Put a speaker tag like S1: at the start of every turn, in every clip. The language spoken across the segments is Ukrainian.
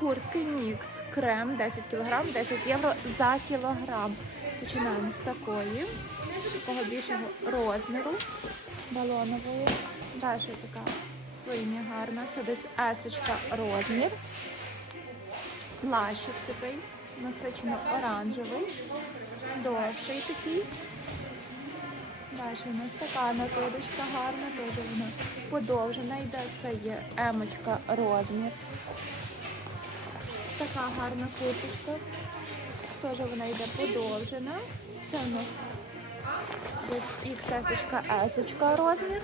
S1: Куртки мікс, крем 10 кг, 10 євро за кілограм. Починаємо з такої, такого більшого розміру, балонової. Далі така синя гарна, це десь есочка розмір. Плащик такий, насичено оранжевий, довший такий. Далі у нас така накидочка гарна, теж вона подовжена йде. Це є емочка розмір. Така гарна курточка. Теж вона йде подовжена. Це у нас десь XS, S розмір.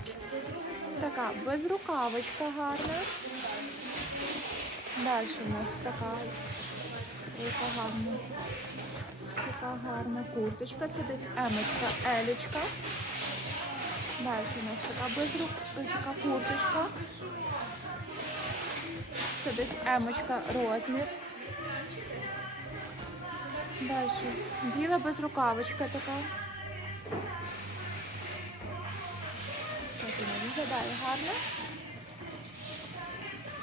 S1: Така безрукавочка гарна. Далі у нас така, яка гарна. Така гарна курточка. Це десь емочка, елічка. Далі у нас така безрук, курточка. Це десь емочка розмір. Далі. Біла безрукавочка така. Виглядає гарно.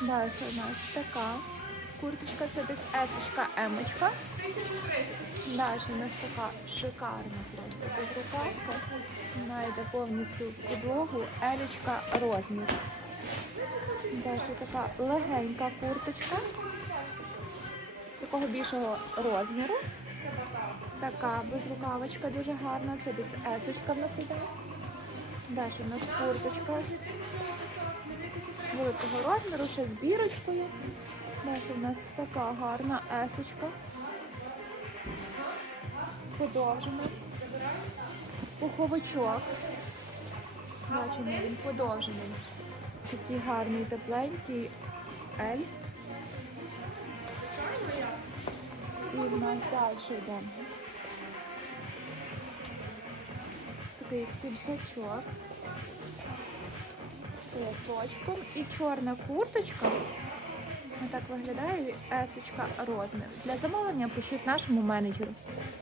S1: Далі у нас така курточка, це десь есочка, емочка. Далі у нас така шикарна просто безрукавка. Вона йде повністю в підлогу, елічка розмір. Далі така легенька курточка. Такого більшого розміру. Така безрукавочка дуже гарна. Це десь есочка в нас іде. Далі у нас курточка великого розміру, ще з бірочкою. Далі у нас така гарна есочка. Подовжена. Пуховичок. Бачимо, він подовжений. Такий гарний, тепленький ель. І в нас далі йде такий піджачок поясочком і чорна курточка. Ось так виглядає есочка розмір. Для замовлення пишіть нашому менеджеру.